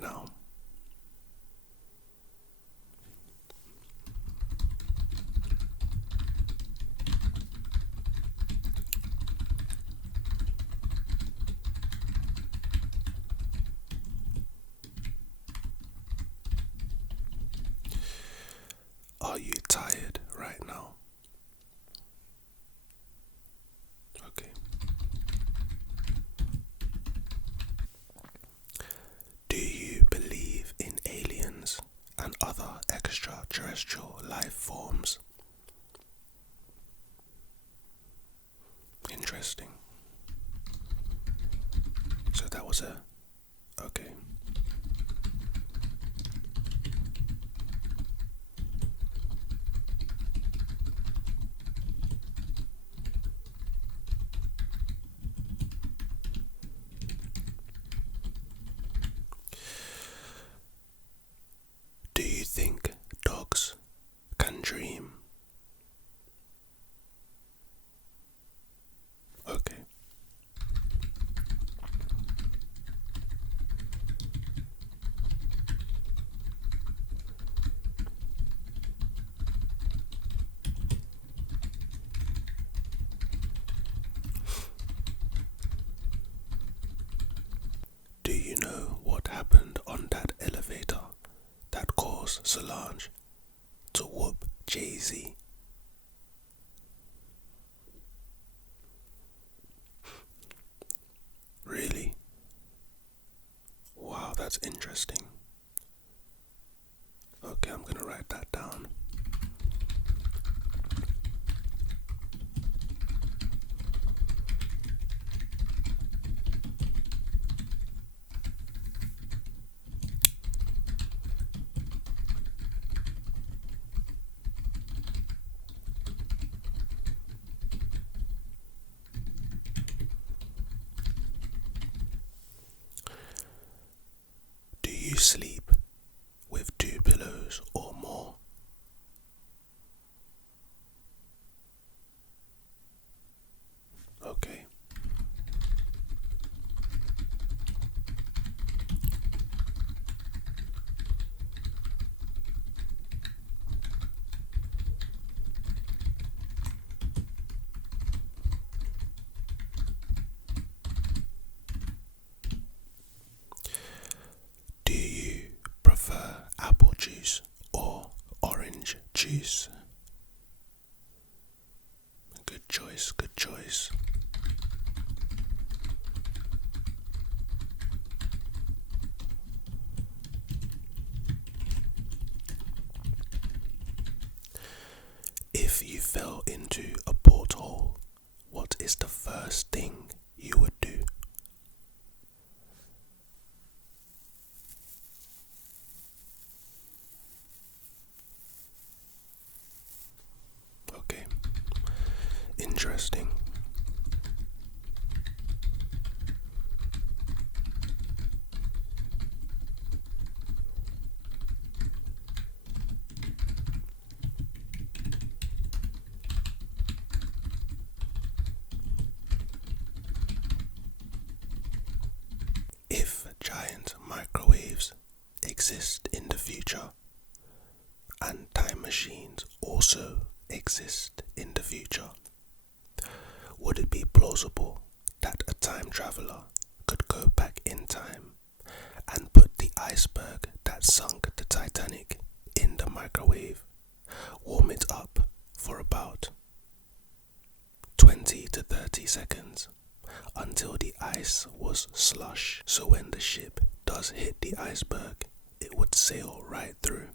right now. Are you tired right now? Okay. Do you believe in aliens and other extraterrestrial life forms? Interesting. So that was okay. Do you think dogs can dream? Okay. Do you know what happened on that elevator that caused Solange to whoop Jay-Z? Really? Wow, that's interesting. Okay, I'm gonna write that down. Do you sleep with 2 pillows or more? Okay. Do you prefer apple juice or orange juice? Good choice, good choice. If you fell into a porthole, what is the first thing you would do? Okay, interesting. If giant microwaves exist in the future and time machines also exist in the future, would it be plausible that a time traveler could go back in time and put the iceberg that sunk the Titanic in the microwave, warm it up for about 20 to 30 seconds until the ice was slush, so when the ship does hit the iceberg, it would sail right through?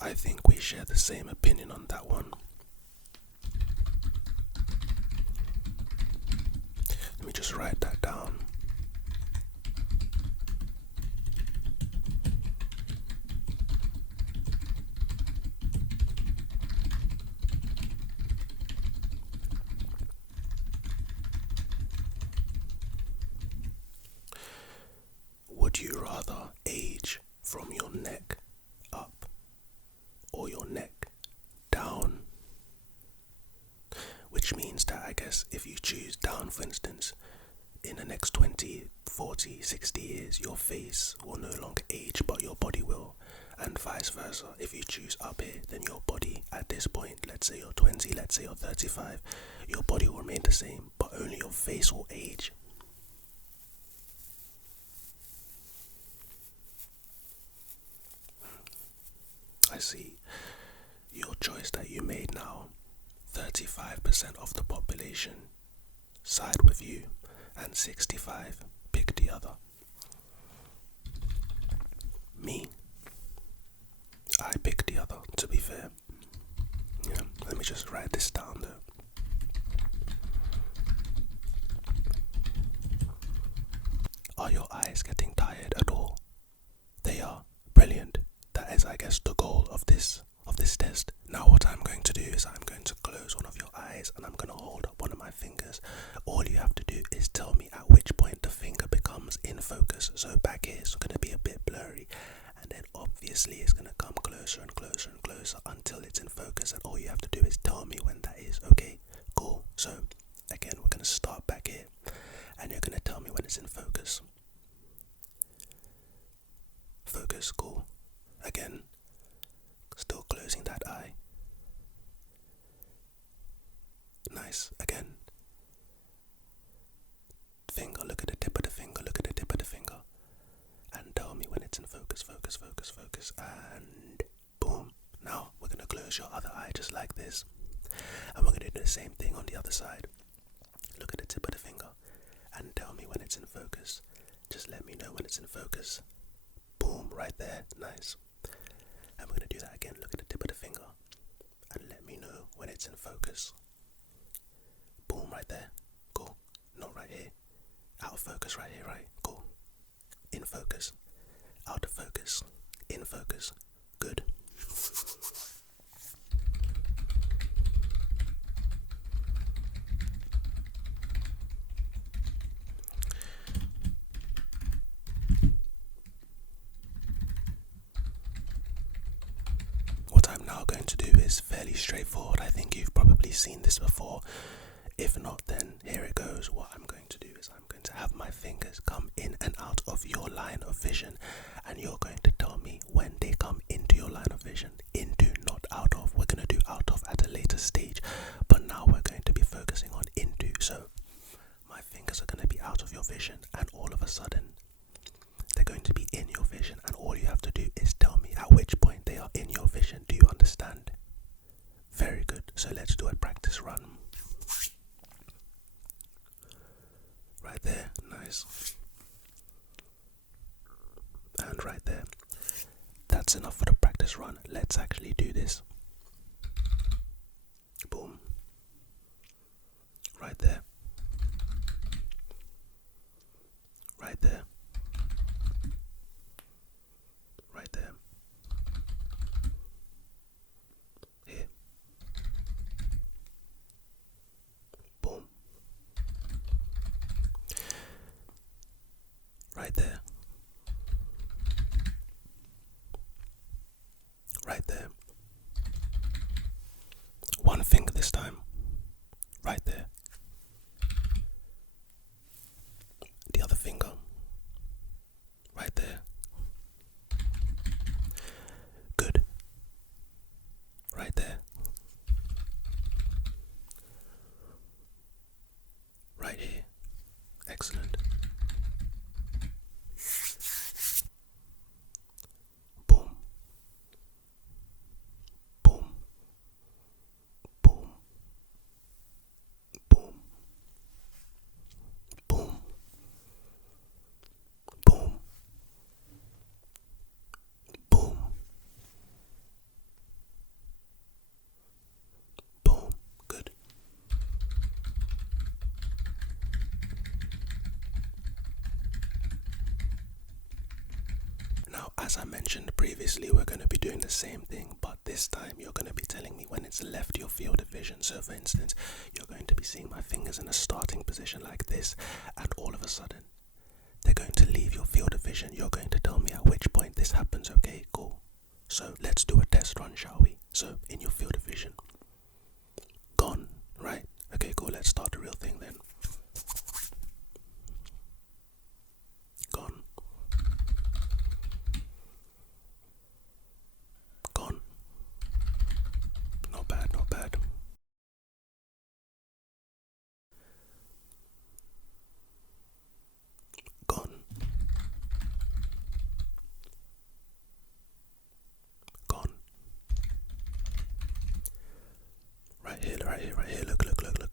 I think we share the same opinion on that one. Let me just write that down. Would you rather age from your neck up or your neck down? Which means that, I guess, if you choose down, for instance, in the next 20, 40, 60 years, your face will no longer age, but your body will. And vice versa. If you choose up here, then your body at this point, let's say you're 20, let's say you're 35, your body will remain the same, but only your face will age. I see. Your choice that you made now, 35% of the population side with you, and 65 pick the other. Me, I pick the other, to be fair. Yeah, let me just write this down though. Are your eyes getting tired at all? They are. Brilliant. That is, I guess, the goal of this test. Now what I'm going to do is I'm going to close one of your eyes and I'm going to hold up one of my fingers. All you have to do is tell me at which point the finger becomes in focus. So back here it's going to be a bit blurry, and then obviously it's going to come closer and closer and closer until it's in focus, and all you have to do is tell me when that is. Okay, cool. So again, we're going to start back here and you're going to tell me when it's in focus. Focus, cool. Again, still closing that eye. Nice. Again. Finger, look at the tip of the finger, look at the tip of the finger. And tell me when it's in focus, focus, focus, focus. And boom. Now we're going to close your other eye just like this. And we're going to do the same thing on the other side. Look at the tip of the finger and tell me when it's in focus. Just let me know when it's in focus. Boom, right there. Nice. And we're going to do that again. Look at the tip of the finger and let me know when it's in focus. Boom, right there. Cool. Not right here. Out of focus right here, right? Cool. In focus. Out of focus. In focus. Good. What I'm now going to do is fairly straightforward. I think you've probably seen this before. If not, then here it goes. What I'm going to do is I'm going to have my fingers come in and out of your line of vision, and you're going to tell me when they come into your line of vision. Into, not out of. We're going to do out of at a later stage, but now we're going to be focusing on into. So my fingers are going to be out of your vision, and all of a sudden they're going to be in your vision, and all you have to do is tell me at which point they are in your vision. Do you understand? Very good. So let's do a practice run. Right there, nice. And right there. That's enough for the practice run. Let's actually do this. Boom. Right there. Right there. Right there. Here. Boom. Right there. Right there. One finger this time. Right there. The other finger. Right there. Good. Right there. Right here. Excellent. Boom. Boom. Boom. Boom. Boom. Boom. Boom. Boom. Good. Now, as I mentioned previously, we're going to be doing the same thing, but this time you're going to be telling me when it's left your field of vision. So for instance, you're going to be seeing my fingers in a starting position like this, and all of a sudden they're going to leave your field of vision. You're going to tell me at which point this happens. Okay, cool. So let's do a test run, shall we? So in your field of vision, gone, right? Okay, cool. Let's Right here, right here. Look, look, look, look.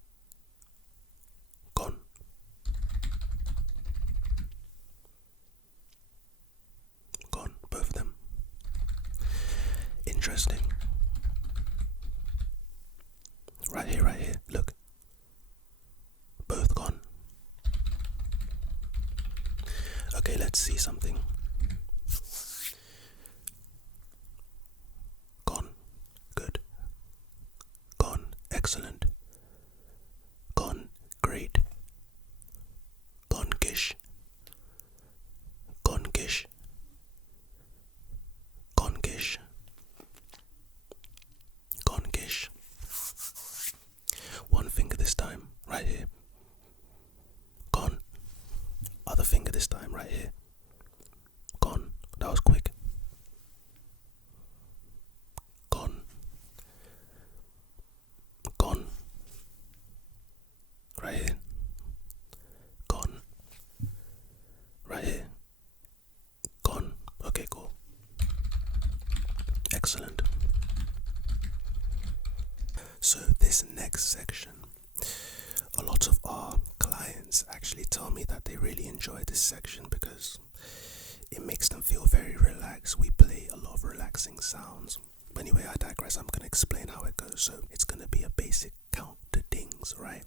Gone. Gone. Both of them. Interesting. Right here, right here. Look. Both gone. Okay, let's see something. Gone. Good. Gone. Excellent. Gone. Great. Gone. Gish. Gone. Gish. Gone. Gish. Gone. Gish. One finger this time, right here. Gone. Other finger this time, right here. Gone. That was quick. Gone. Gone. Right here. Gone. Right here. Gone. Okay, cool. Excellent. So this next section, a lot of our clients actually tell me that they really enjoy this section because it makes them feel very relaxed. We play a lot of relaxing sounds. Anyway, I digress. I'm going to explain how it goes. So it's going to be a basic count to dings, right?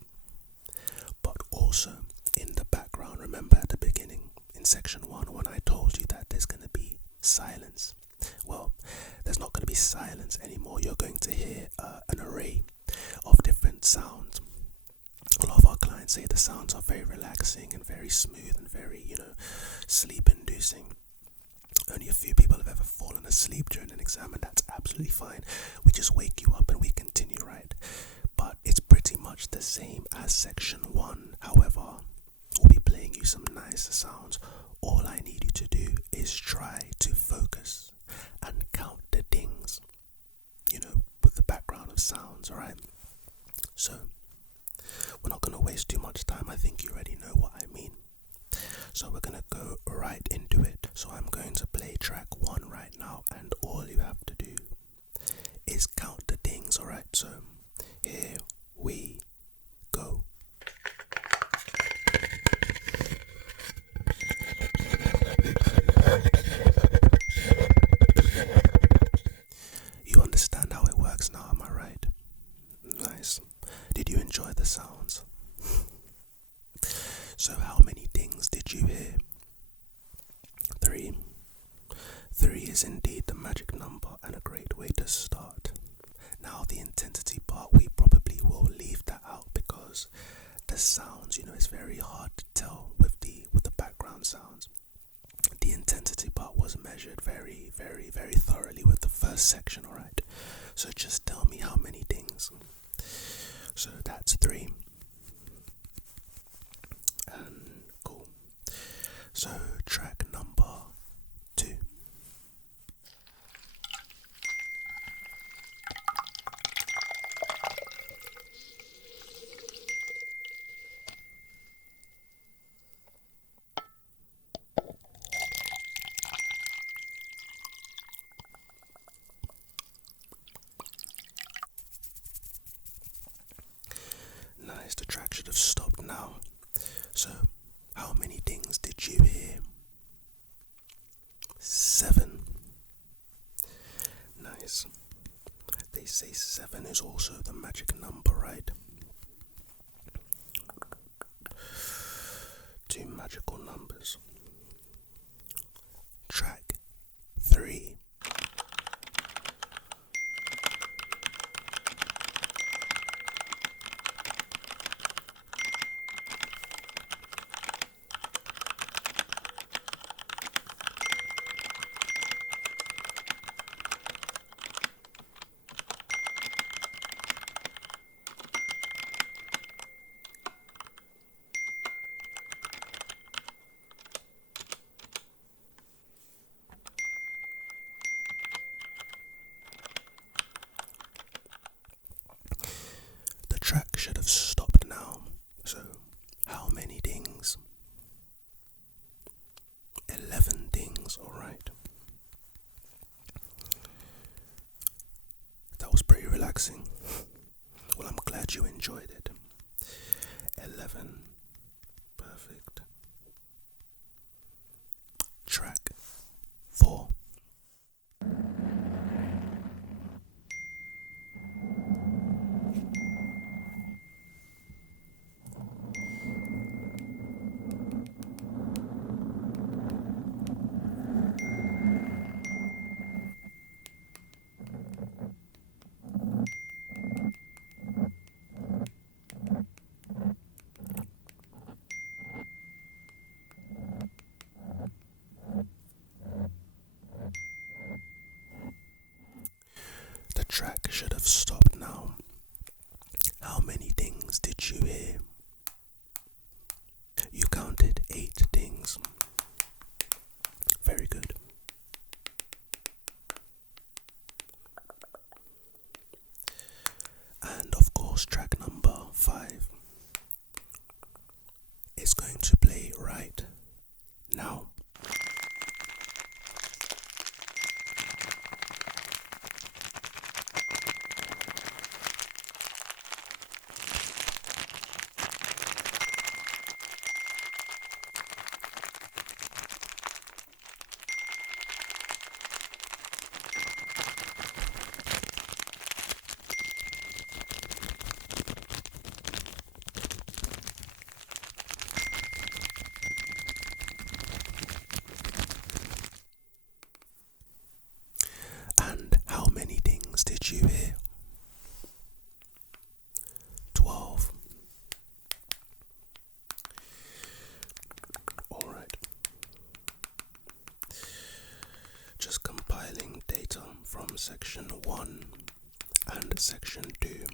But also in the background, remember at the beginning in section 1 when I told you that there's going to be silence. Well, there's not going to be silence anymore. You're going to hear an array of different sounds. A lot of our clients say the sounds are very relaxing and very smooth and very, sleep-inducing. Only a few people have ever fallen asleep during an exam, and that's absolutely fine. We just wake you up and we continue, right? But it's pretty much the same as section 1. However, we'll be playing you some nice sounds. All I need you to do is try to focus and count the dings, with the background of sounds, alright? So, we're not going to waste too much time. I think you already know what I mean. So we're going to go right into it. So I'm going to play track 1 right now, and all you have to do is count the dings, alright? So here we go. You understand how it works now, am I right? Nice. Did you enjoy the sounds? So how many dings did you hear? 3. 3 is indeed the magic number and a great way to start. Now the intensity part, we probably will leave that out because the sounds, it's very hard to tell with the background sounds. The intensity part was measured very, very, very thoroughly with the first section, alright? So just tell me how many dings. So that's 3. And cool. So track number 2. Nice, the track should have stopped now. So, how many dings did you hear? 7. Nice. They say 7 is also the magic number, right? 2 magical numbers. Track 3. that you enjoyed it. 11. Perfect. Track 4. The track should have stopped now. How many dings did you hear? You counted 8 dings. Very good. And of course, track number 5 is going to play right now. And how many dings did you hear? 12. Alright. Just compiling data from section 1 and section 2,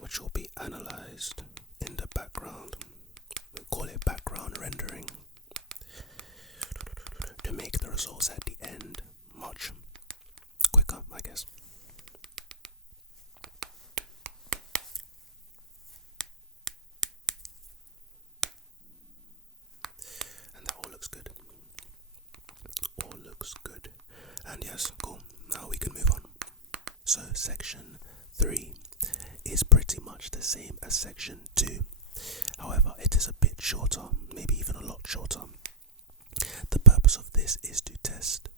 which will be analyzed in the background. We call it background rendering, to make the results at the end much quicker, I guess. And that all looks good. All looks good. And yes, cool. Now we can move on. So section 3 is pretty much the same as section 2. However, it is a bit shorter, maybe even a lot shorter. The purpose of this is to test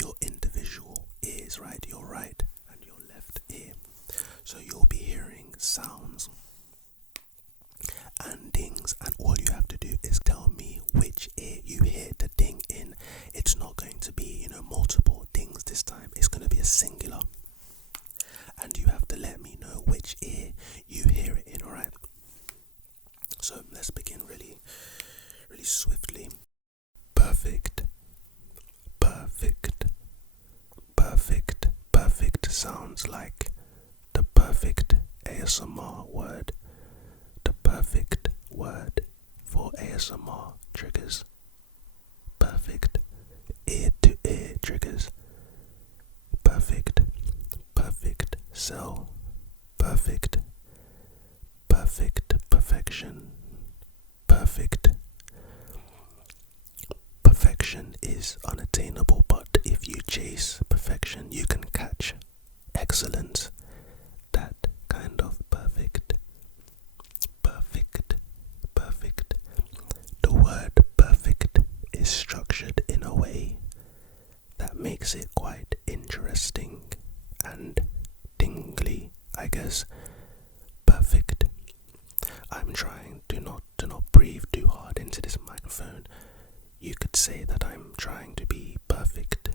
your individual ears, right? Your right and your left ear. So you'll be hearing sounds and dings, and all you have to do is tell me which ear you hear the ding in. It's not going to be, multiple dings this time. It's going to be a singular. And you have to let me know which ear you hear it in, alright? So let's begin really swiftly. Perfect. Perfect. Perfect. Perfect sounds like the perfect ASMR word. The perfect word for ASMR triggers. Perfect ear-to-ear triggers. Perfect. Perfect cell. Perfect. Perfect perfection. Perfect. Perfection is unattainable, but if you chase perfection, you can catch excellence. That kind of perfect. Perfect. Perfect. The word perfect is structured in a way that makes it quite interesting and tingly, I guess. Perfect. I'm trying to not breathe too hard into this microphone. You could say that I'm trying to be perfect.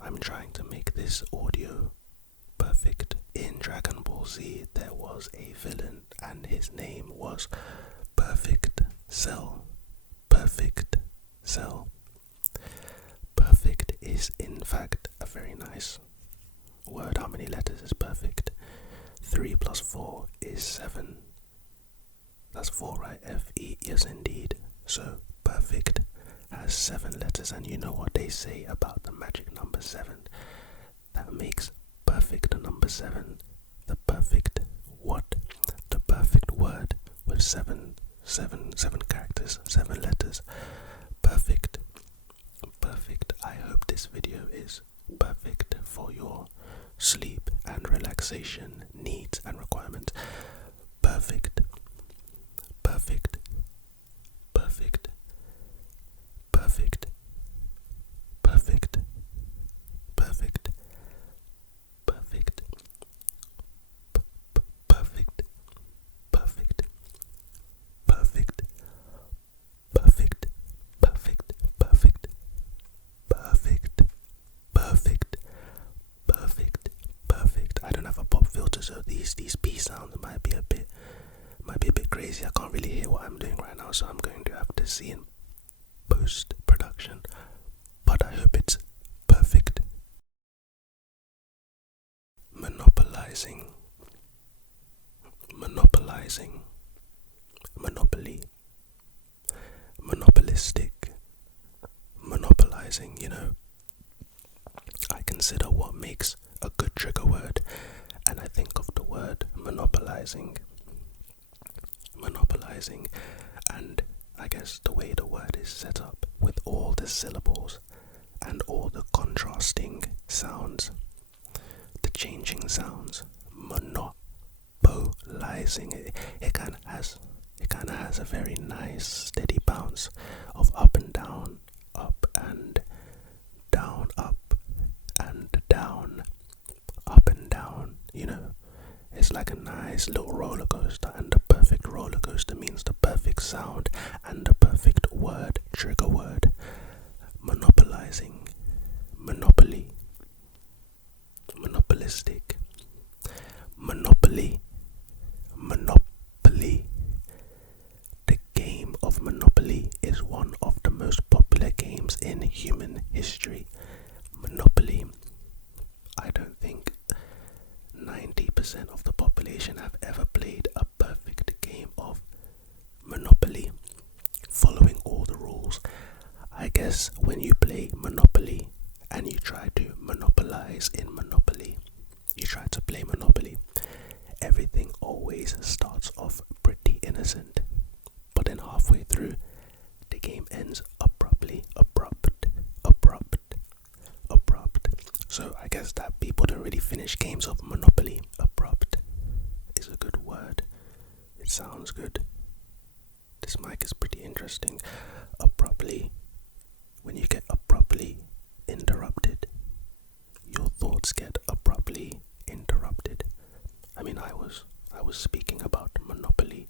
I'm trying to make this audio perfect. In Dragon Ball Z, there was a villain, and his name was Perfect Cell. Perfect Cell. Perfect is, in fact, a very nice word. How many letters is perfect? 3 plus 4 is 7. That's 4, right? F-E, yes indeed. So, perfect has 7 letters, and you know what they say about the magic number 7. That makes perfect the number 7. The perfect what? The perfect word with 7 characters, 7 letters. Perfect. Perfect. I hope this video is perfect for your sleep and relaxation. relaxation needs and requirements. Perfect, perfect, perfect, perfect, perfect, perfect, perfect, perfect, perfect, perfect, perfect, perfect, perfect, perfect, perfect, perfect, perfect. I don't have a pop filter, so these P sounds might be a bit crazy. I can't really hear what I'm doing right now, so I'm going to have to see in post production. But I hope it's perfect. Monopolizing, monopolizing, monopoly, monopolistic, monopolizing. I consider what makes a good trigger word, and I think of the word monopolizing, and I guess the way the word is set up with all the syllables and all the contrasting sounds, the changing sounds, monopolizing. It kind of has a very nice steady bounce of up and down, up and down, up and down, up and down. It's like a nice little roller coaster, and the perfect roller coaster means the perfect sound and the perfect word, trigger word. Monopolizing, monopoly, monopolistic, monopoly, monopoly. The game of Monopoly is one of the most popular games in human history. Monopoly, I don't think 90% of the population have ever played a perfect game of Monopoly, following all the rules. I guess when you play Monopoly and you try to monopolize in Monopoly, you try to play Monopoly, everything always starts off pretty innocent, but then halfway through, the game ends abruptly, abrupt. So I guess that people don't really finish games of Monopoly. Abrupt is a good word. It sounds good. This mic is pretty interesting. Abruptly, when you get abruptly interrupted, your thoughts get abruptly interrupted. I mean, I was speaking about Monopoly,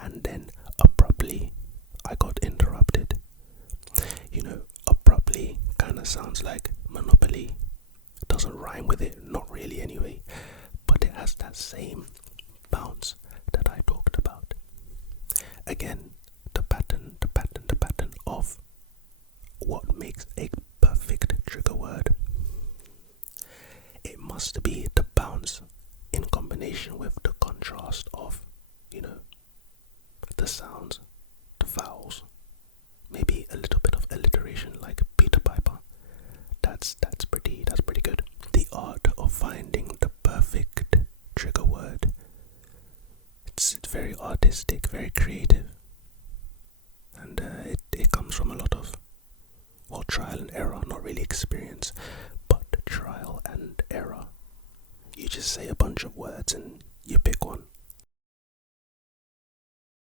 and then abruptly I got interrupted. Abruptly kind of sounds like Monopoly. Doesn't rhyme with it, not really anyway, but it has that same bounce that I talked about. Again, the pattern of what makes a perfect trigger word. It must be the bounce in combination with the contrast of, the sounds, the vowels, maybe a little bit of alliteration like Peter Piper. That's pretty good. The art of finding the perfect trigger word. It's very artistic, very creative, and it comes from a lot of trial and error. Not really experience, but trial and error. You just say a bunch of words and you pick one.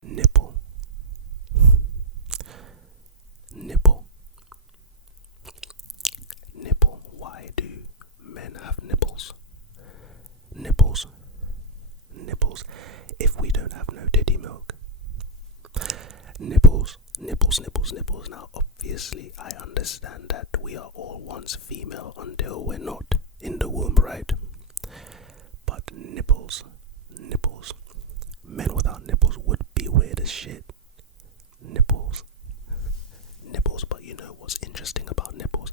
Nipple, nipple, nipple. Why do men have nipples? Nipples, nipples. If we don't have no titty milk. Nipples, nipples, nipples, nipples. Now, obviously, I understand that we are all once female until we're not in the womb, right? But nipples, nipples. Men without nipples would be weird as shit. Nipples, nipples. But you know what's interesting about nipples?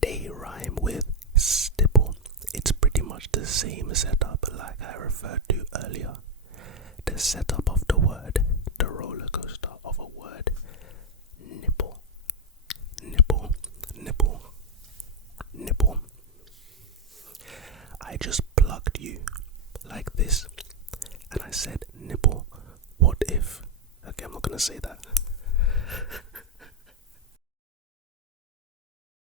They rhyme with stipple. It's pretty much the same setup like I referred to earlier. The setup of the word, the roller coaster of a word. Nipple, nipple, nipple, nipple. I just plugged you like this, and I said nipple. What if? Okay, I'm not gonna say that.